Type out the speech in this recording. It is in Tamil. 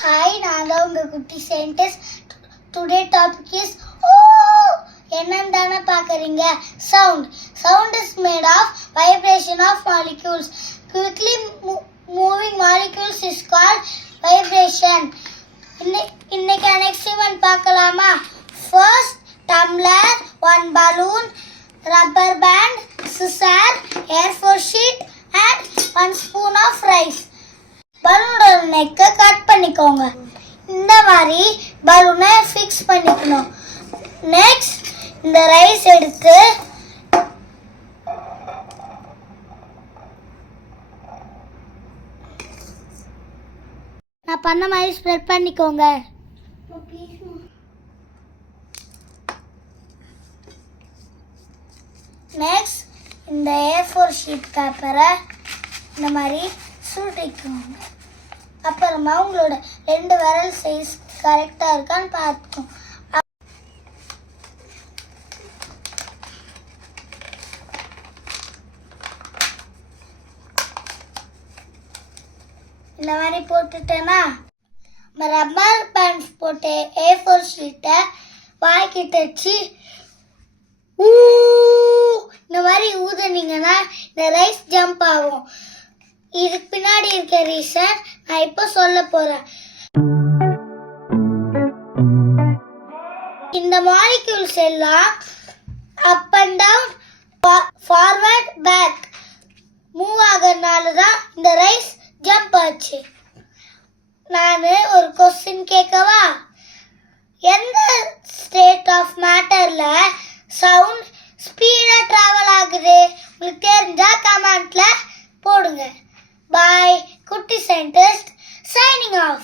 Hi, நான் தான் உங்க குட்டி சயின்டிஸ்ட். டுடே டாபிக் இஸ் என்னன்னு தானே பார்க்குறீங்க. Sound is made of vibration of molecules. Quickly moving molecules is called vibration. இன்னைக்கு நெக்ஸ்ட் ஈவென்ட் பார்க்கலாமா? First, tumbler, one balloon, rubber band, scissor, A4 sheet and one spoon of rice. பலூனோட நெக்கை கட் பண்ணிக்கோங்க. இந்த மாதிரி பலூனை ஃபிக்ஸ் பண்ணிக்கணும். நெக்ஸ்ட் இந்த ரைஸ் எடுத்து நான் பண்ண மாதிரி ஸ்ப்ரெட் பண்ணிக்கோங்க. நெக்ஸ்ட் இந்த A4 ஷீட் பேப்பரை இந்த மாதிரி சுருட்டிக்கோங்க. அப்புறமா உங்களோட 2 விரல் சைஸ் கரெக்டாக இருக்கான்னு பார்த்துக்கோங்க. இந்த மாதிரி போட்டுட்டேன்னா ரப்பர் பேண்ட்ஸ் போட்டு A4 ஷீட்டை வாய்க்கிட்ட வச்சு இந்த மாதிரி ஊதுனீங்கன்னா இந்த ரைஸ் ஜம்ப் ஆகும். இதுக்கு பின்னாடி இருக்க ரீசன் நான் இப்போ சொல்ல போறேன். இந்த மாலிக்யூல்ஸ் எல்லாம் up and down forward back move ஆகிறதுனால தான் இந்த ரைஸ் ஜம்ப் ஆச்சு. நான் ஒரு கொஸ்டின் கேட்கவா? எந்த ஸ்டேட் ஆஃப் மேட்டர்ல சவுண்ட் ஸ்பீடா டிராவல் ஆகுது? உங்களுக்கு தெரிஞ்சா கமெண்ட்ல போடுங்க. Bye, Kutti Scientist, signing off.